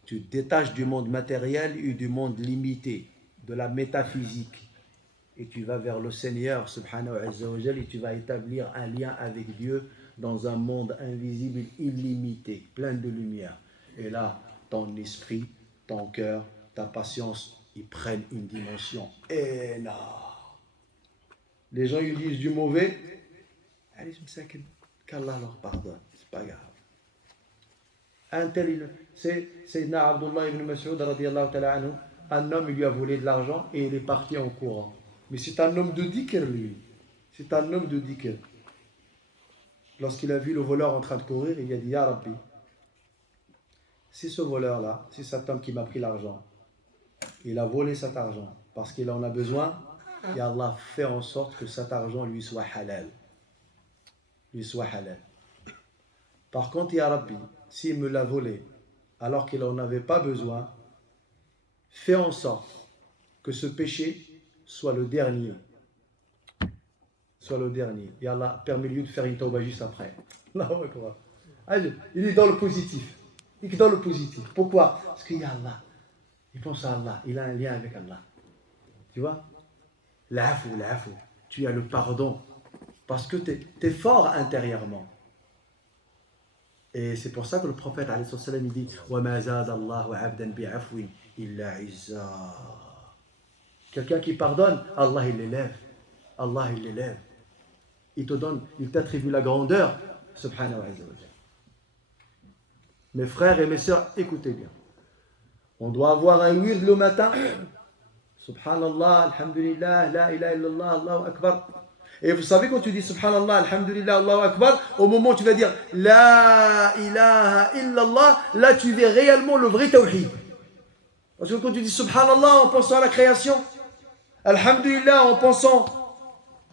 Tu te détaches du monde matériel et du monde limité, de la métaphysique. Et tu vas vers le Seigneur, subhanahu wa ta'ala, et tu vas établir un lien avec Dieu dans un monde invisible illimité, plein de lumière. Et là, ton esprit, ton cœur, ta patience, ils prennent une dimension énorme. Les gens, ils disent du mauvais, allez, qu'Allah leur pardonne, c'est pas grave. Un tel, c'est Sayyidina Abdullah ibn Mas'ud radiyallahu ta'ala anhu, un homme il lui a volé de l'argent et il est parti en courant. Mais c'est un homme de dhikr lui. C'est un homme de dhikr. Lorsqu'il a vu le voleur en train de courir, il a dit Ya Rabbi, c'est ce voleur-là, c'est cet homme qui m'a pris l'argent. Il a volé cet argent parce qu'il en a besoin et Allah fait en sorte que cet argent lui soit halal. Lui soit halal. Par contre, Ya Rabbi, s'il me l'a volé alors qu'il n'en avait pas besoin, fais en sorte que ce péché soit le dernier. Soit le dernier. Et Allah permet-lui de faire une tauba juste après. Allahu Akbar. Il est dans le positif. Il est dans le positif. Pourquoi? Parce qu'il y a Allah. Il pense à Allah. Il a un lien avec Allah. Tu vois? L'afou. Tu as le pardon. Parce que tu es fort intérieurement. Et c'est pour ça que le prophète alayhi salam dit وَمَا زَادَ اللَّهُ عَبْدًا بِعَفْوٍ إِلَّا عِزًّا. Quelqu'un qui pardonne, Allah il l'élève. Allah il l'élève. Il te donne, il t'attribue la grandeur. Subhanahu wa ta'ala. Mes frères et mes sœurs, écoutez bien. On doit avoir un wird le matin. Subhanallah, alhamdulillah, la ilaha illallah, Allahu akbar. Et vous savez, quand tu dis Subhanallah, Alhamdulillah, Allahu Akbar, au moment où tu vas dire La ilaha illallah, là tu vis réellement le vrai tawhid. Parce que quand tu dis Subhanallah en pensant à la création, Alhamdulillah en pensant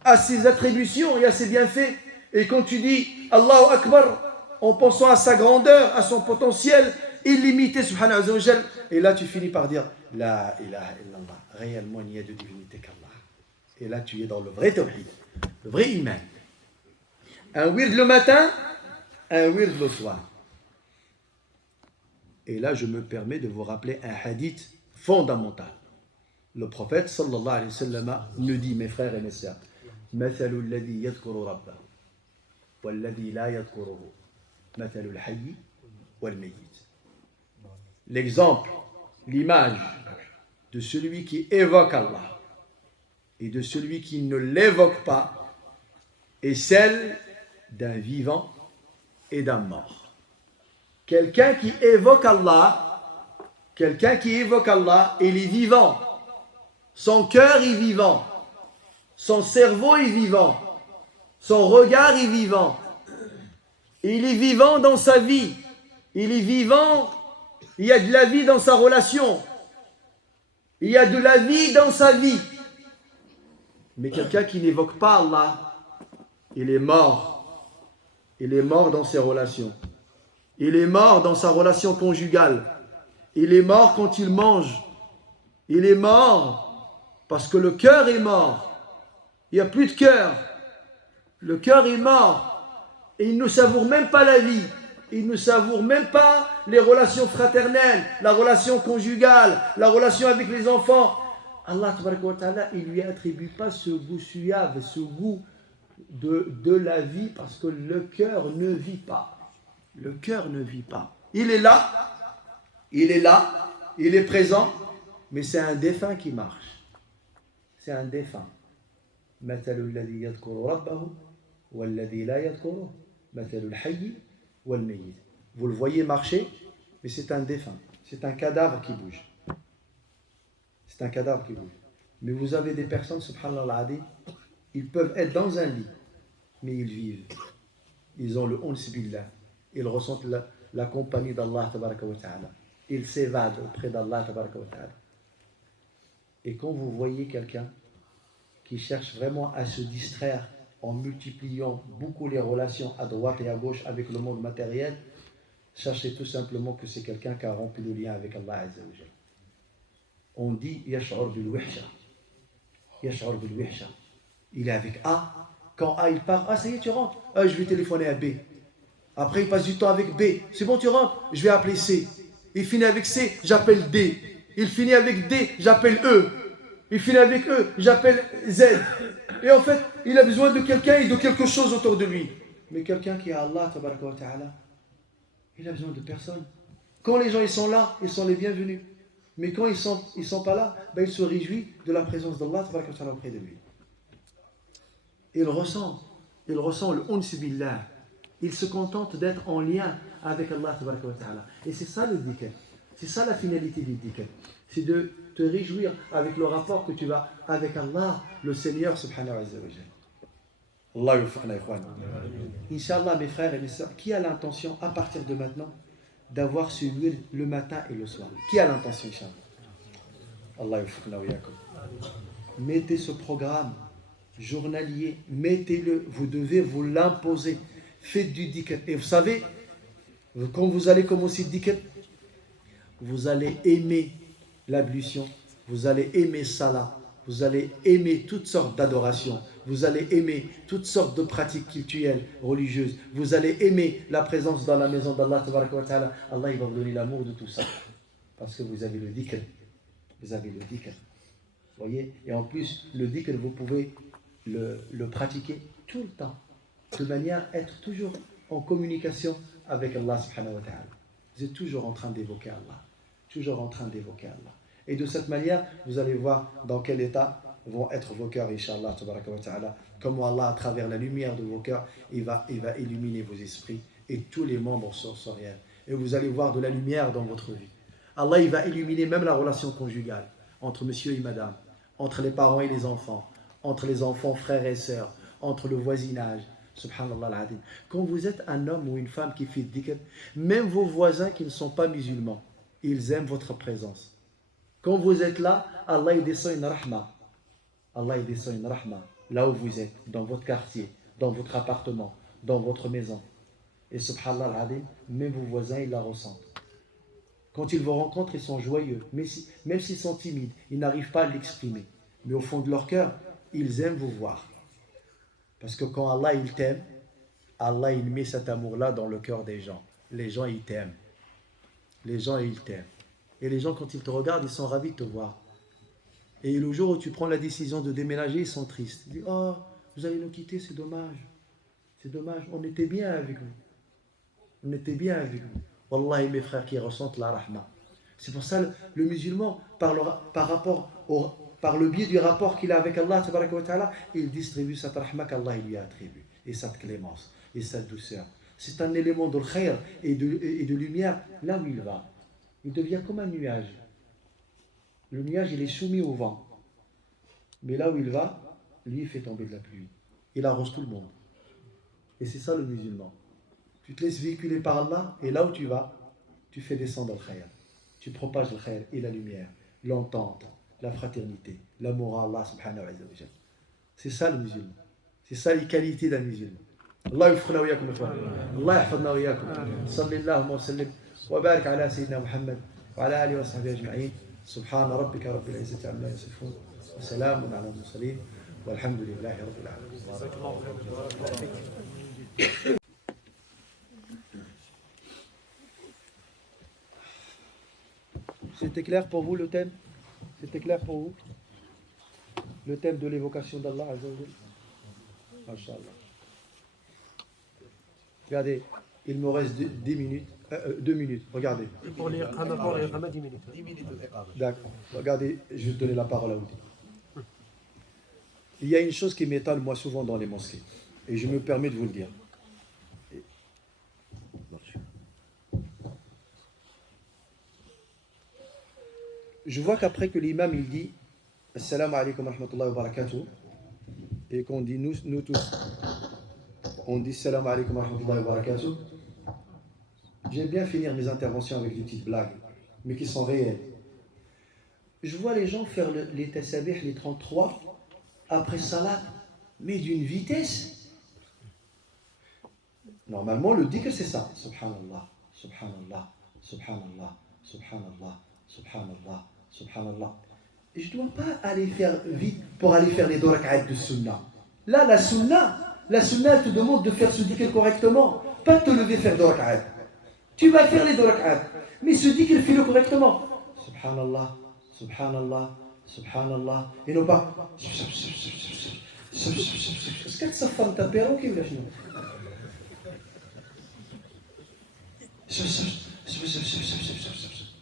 à ses attributions et à ses bienfaits, et quand tu dis Allahu Akbar en pensant à sa grandeur, à son potentiel illimité, Subhanahu wa ta'ala, et là tu finis par dire La ilaha illallah, réellement il n'y a de divinité qu'Allah. Et là tu es dans le vrai tawhid, le vrai iman. Un wird le matin, un wird le soir. Et là je me permets de vous rappeler un hadith fondamental. Le prophète sallallahu alayhi wa sallam nous dit, mes frères et mes sœurs, مثل الذي يذكر ربه والذي لا يذكره مثل الحي والميت. L'exemple, l'image de celui qui évoque Allah et de celui qui ne l'évoque pas est celle d'un vivant et d'un mort. Quelqu'un qui évoque Allah, il est vivant. Son cœur est vivant. Son cerveau est vivant. Son regard est vivant. Il est vivant dans sa vie. Il est vivant. Il y a de la vie dans sa relation. Il y a de la vie dans sa vie. Mais quelqu'un qui n'évoque pas Allah, il est mort. Il est mort dans ses relations. Il est mort dans sa relation conjugale. Il est mort quand il mange. Il est mort parce que le cœur est mort. Il n'y a plus de cœur. Le cœur est mort. Et il ne savoure même pas la vie. Il ne savoure même pas les relations fraternelles, la relation conjugale, la relation avec les enfants. Allah, il ne lui attribue pas ce goût suave, ce goût de la vie, parce que le cœur ne vit pas. Le cœur ne vit pas. Il est là, il est présent, mais c'est un défunt qui marche. C'est un défunt. مثل الذي يذكر ربه والذي لا يذكره مثل الحي والميت. Vous le voyez marcher, mais c'est un défunt. C'est un cadavre qui bouge. C'est un cadavre qui bouge. Mais vous avez des personnes, subhanallah, ils peuvent être dans un lit, mais ils vivent. Ils ont le uns billah. Ils ressentent la compagnie d'Allah tabaraka wa ta'ala. Ils s'évadent auprès d'Allah tabaraka wa ta'ala. Et quand vous voyez quelqu'un qui cherche vraiment à se distraire en multipliant beaucoup les relations à droite et à gauche avec le monde matériel, sachez tout simplement que c'est quelqu'un qui a rompu le lien avec Allah Azza wa Jalla. On dit yash'ur bil wihsha. Yash'ur bil wihsha. Il est avec A. Quand A il part, ça y est, tu rentres. Je vais téléphoner à B. Après il passe du temps avec B. C'est bon, tu rentres. Je vais appeler C. Il finit avec C, j'appelle D. Il finit avec D, j'appelle E. Il finit avec E, j'appelle Z. Et en fait, il a besoin de quelqu'un et de quelque chose autour de lui. Mais quelqu'un qui a Allah, tabaraka wa ta'ala, il a besoin de personne. Quand les gens ils sont là, ils sont les bienvenus. Mais quand ils sont pas là, il se réjouit de la présence d'Allah, tabaraka wa ta'ala, auprès de lui. Il ressent le uns billah. Il se contente d'être en lien avec Allah, tabaraka wa ta'ala. Et c'est ça le dhikr. C'est ça la finalité du dhikr. C'est de te réjouir avec le rapport que tu as avec Allah, le Seigneur subhanahu wa ta'ala. Allah yufiqna ikhwan. Inch'Allah, mes frères et mes sœurs, qui a l'intention à partir de maintenant d'avoir ce wird le matin et le soir? Qui a l'intention, Inch'Allah? Allah yufiqna wa yakum. Mettez ce programme journalier, mettez-le, vous devez vous l'imposer. Faites du dhikr. Et vous savez, quand vous allez commencer le dhikr, vous allez aimer l'ablution, vous allez aimer salat, vous allez aimer toutes sortes d'adorations, vous allez aimer toutes sortes de pratiques cultuelles, religieuses, vous allez aimer la présence dans la maison d'Allah tabaraka wa ta'ala. Allah il va vous donner l'amour de tout ça, parce que vous avez le dhikr. Vous avez le dhikr. Vous voyez? Et en plus, le dhikr, vous pouvez le pratiquer tout le temps, de manière à être toujours en communication avec Allah subhanahu wa ta'ala. Vous êtes toujours en train d'évoquer Allah. Toujours en train d'évoquer Allah. Et de cette manière, vous allez voir dans quel état vont être vos cœurs, Inch'Allah, tabaraka wa ta'ala. Comment Allah, à travers la lumière de vos cœurs, il va illuminer vos esprits et tous les membres sensoriels. Et vous allez voir de la lumière dans votre vie. Allah, il va illuminer même la relation conjugale entre monsieur et madame, entre les parents et les enfants, entre les enfants, frères et sœurs, entre le voisinage. Subhanallah al-Adim. Quand vous êtes un homme ou une femme qui fait dhikr, même vos voisins qui ne sont pas musulmans, ils aiment votre présence. Quand vous êtes là, Allah il descend une rahma. Allah il descend une rahma. Là où vous êtes, dans votre quartier, dans votre appartement, dans votre maison. Et subhanallah al-Adim, même vos voisins, ils la ressentent. Quand ils vous rencontrent, ils sont joyeux. Même s'ils sont timides, ils n'arrivent pas à l'exprimer. Mais au fond de leur cœur, ils aiment vous voir. Parce que quand Allah il t'aime, Allah il met cet amour-là dans le cœur des gens. Les gens ils t'aiment. Les gens ils t'aiment. Et les gens quand ils te regardent, ils sont ravis de te voir. Et le jour où tu prends la décision de déménager, ils sont tristes. Ils disent, oh, vous allez nous quitter, c'est dommage. C'est dommage, on était bien avec vous. On était bien avec vous. Wallahi mes frères qui ressentent la rahma. C'est pour ça le musulman, par le biais du rapport qu'il a avec Allah, il distribue cette rahma qu'Allah lui a attribuée. Et cette clémence, et cette douceur. C'est un élément de khayr et de lumière là où il va. Il devient comme un nuage. Le nuage, il est soumis au vent. Mais là où il va, lui, il fait tomber de la pluie. Il arrose tout le monde. Et c'est ça le musulman. Tu te laisses véhiculer par Allah, et là où tu vas, tu fais descendre le khayr. Tu propages le khayr et la lumière, l'entente, la fraternité, l'amour à Allah subhanahu wa ta'ala. C'est ça le musulman. C'est ça les qualités d'un musulman. Allah yufkhna wa yakum ikhwan. Allah yahfadna wa yakum. Sallallahu wa sallim wa barik ala sayyidina Muhammad wa ala alihi wa sahbihi ajma'in. Subhana rabbika rabbil izzati amma yasifun. Wa salamun ala al-mursalin. Walhamdulillahi rabbil alamin. C'était clair pour vous le thème? C'était clair pour vous? Le thème de l'évocation d'Allah Azza wa Jalla. Masha'Allah. Regardez, il me reste 2 minutes. 2 minutes, regardez. Pour les Iqama, 10 minutes. 10 minutes de Iqama. D'accord. Regardez, je vais te donner la parole à vous. Il y a une chose qui m'étonne moi souvent dans les mosquées. Et je me permets de vous le dire. Je vois qu'après que l'imam il dit Assalamu alaikum wa rahmatullahi wa barakatuh, et qu'on dit nous tous, on dit Assalamu alaikum wa rahmatullahi wa barakatuh, j'aime bien finir mes interventions avec des petites blagues, mais qui sont réelles. Je vois les gens faire les tasabih, les 33, après salat, mais d'une vitesse. Normalement, le dit que c'est ça. Subhanallah, subhanallah, subhanallah, subhanallah, subhanallah, subhanallah. Et je ne dois pas aller faire vite pour aller faire les 2 rak'at de sunnah. Là, la sunnah, elle te demande de faire ce dhikr correctement, pas de te lever faire 2 rak'at. Tu vas faire les 2 rak'at, mais ce dhikr, fais-le correctement. Subhanallah, subhanallah, subhanallah. Et non pas. Est-ce que ça fait un perroquet ou la chine?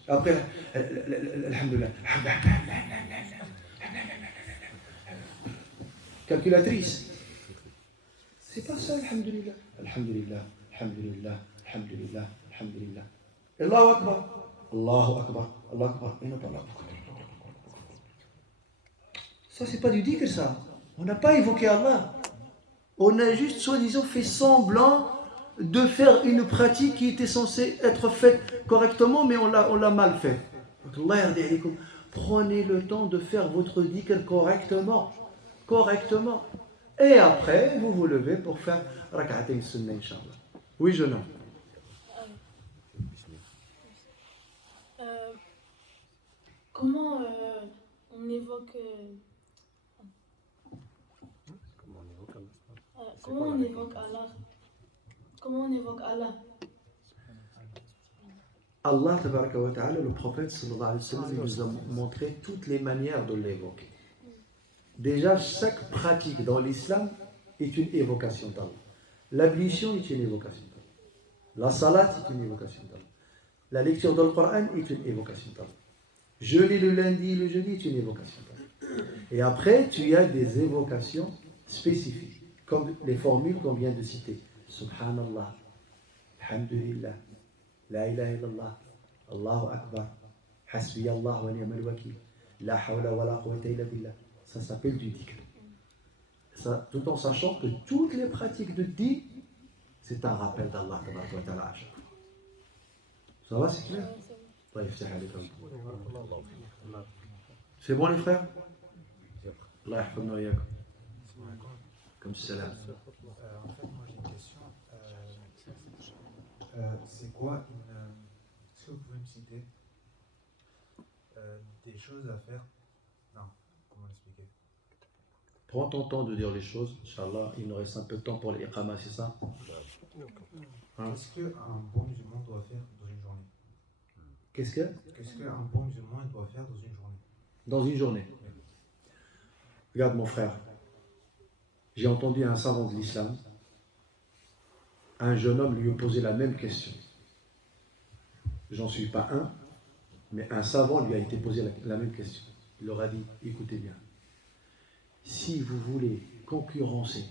Après, alhamdulillah. Calculatrice. C'est pas ça, alhamdulillah. Alhamdulillah, alhamdulillah, alhamdulillah, alhamdulillah. Allahu Akbar. Allahu Akbar. Allahu Akbar. Et non pas Allahu Akbar. Ça, c'est pas du dhikr, ça. On n'a pas évoqué Allah. On a juste, soi-disant, fait semblant de faire une pratique qui était censée être faite correctement, mais on l'a mal fait. Donc, Allah yardi alaykoum. Prenez le temps de faire votre dhikr correctement. Correctement. Et après, vous vous levez pour faire rak'atayn sunnah, Inch'Allah. Oui, jeune homme. Comment on évoque comment on évoque Allah? Comment on évoque Allah? Allah, tabaraka wa ta'ala, le prophète sallallahu alayhi wa sallam, il nous a montré toutes les manières de l'évoquer. Déjà, chaque pratique dans l'islam est une évocation d'Allah. L'ablution est une évocation d'Allah. La salat est une évocation d'Allah. La lecture du Coran est une évocation d'Allah. Jeûner le lundi, le jeudi est une évocation d'Allah. Et après, tu as des évocations spécifiques, comme les formules qu'on vient de citer. Subhanallah, Alhamdulillah, La ilaha illallah, Allahu Akbar, Hasbi Allah wa ni'mal wakil, La hawla wa la quwwata illa billah. Ça s'appelle du dhikr. Ça, tout en sachant que toutes les pratiques de din, c'est un rappel d'Allah. Ça va, c'est clair? C'est bon les frères? Allah yahfadna wa iyyakum. Comme salam. En fait, moi j'ai une question. C'est quoi une. Est-ce que vous pouvez me citer des choses à faire? Non, comment l'expliquer? Prends ton temps de dire les choses. Inch'Allah, il nous reste un peu de temps pour les iqamas, c'est ça? Hein? Qu'est-ce qu'un bon musulman doit faire dans une journée? Qu'est-ce que? Qu'est-ce qu'un bon musulman doit faire dans une journée? Dans une journée. Regarde mon frère. J'ai entendu un savant de l'islam. Un jeune homme lui a posé la même question. J'en suis pas un, mais un savant lui a été posé la même question. Il leur a dit, écoutez bien, si vous voulez concurrencer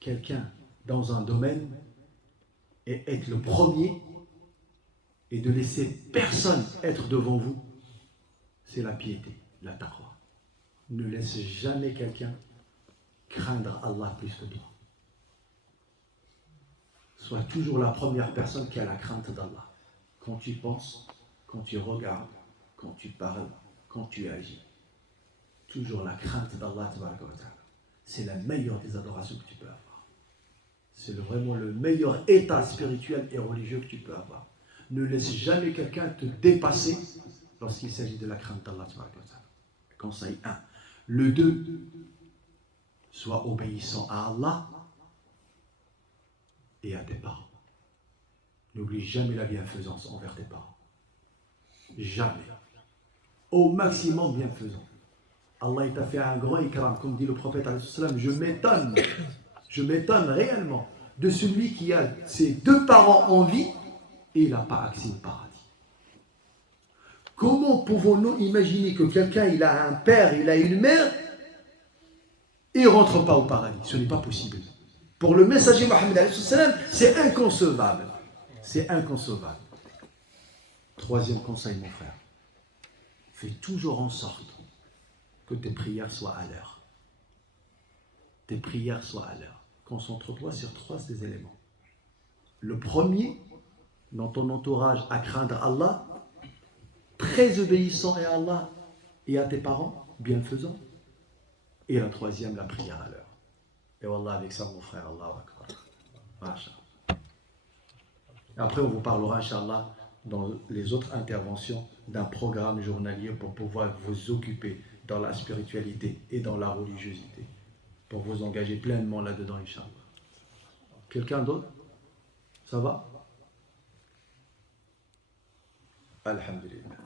quelqu'un dans un domaine et être le premier et de laisser personne être devant vous, c'est la piété, la taqwa. Ne laisse jamais quelqu'un craindre Allah plus que toi. Sois toujours la première personne qui a la crainte d'Allah. Quand tu penses, quand tu regardes, quand tu parles, quand tu agis. Toujours la crainte d'Allah. C'est la meilleure des adorations que tu peux avoir. C'est vraiment le meilleur état spirituel et religieux que tu peux avoir. Ne laisse jamais quelqu'un te dépasser lorsqu'il s'agit de la crainte d'Allah. Conseil 1. Le 2, sois obéissant à Allah et à tes parents. N'oublie jamais la bienfaisance envers tes parents. Jamais. Au maximum bienfaisant. Allah il t'a fait un grand ikram, comme dit le prophète alayhi salam, je m'étonne réellement de celui qui a ses 2 parents en vie et il n'a pas accès au paradis. Comment pouvons-nous imaginer que quelqu'un il a un père, il a une mère et il ne rentre pas au paradis? Ce n'est pas possible. Pour le messager Mohammed alayhi salam, c'est inconcevable. C'est inconcevable. 3e conseil, mon frère. Fais toujours en sorte que tes prières soient à l'heure. Tes prières soient à l'heure. Concentre-toi sur 3 des éléments. Le premier, dans ton entourage, à craindre Allah, très obéissant à Allah et à tes parents, bienfaisant. Et la 3e, la prière à l'heure. Et Wallah, avec ça, mon frère, Allahu Akbar. Masha'Allah. Après, on vous parlera, Inch'Allah, dans les autres interventions, d'un programme journalier pour pouvoir vous occuper dans la spiritualité et dans la religiosité, pour vous engager pleinement là-dedans, Inch'Allah. Quelqu'un d'autre? Ça va? Alhamdulillah.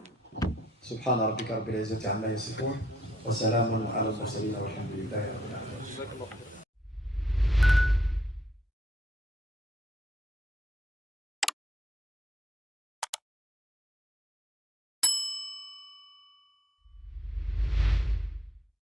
Subhana rabbika rabbil izzati amma yasifun wa salamun ala al-mursalin walhamdulillahi rabbil alamin.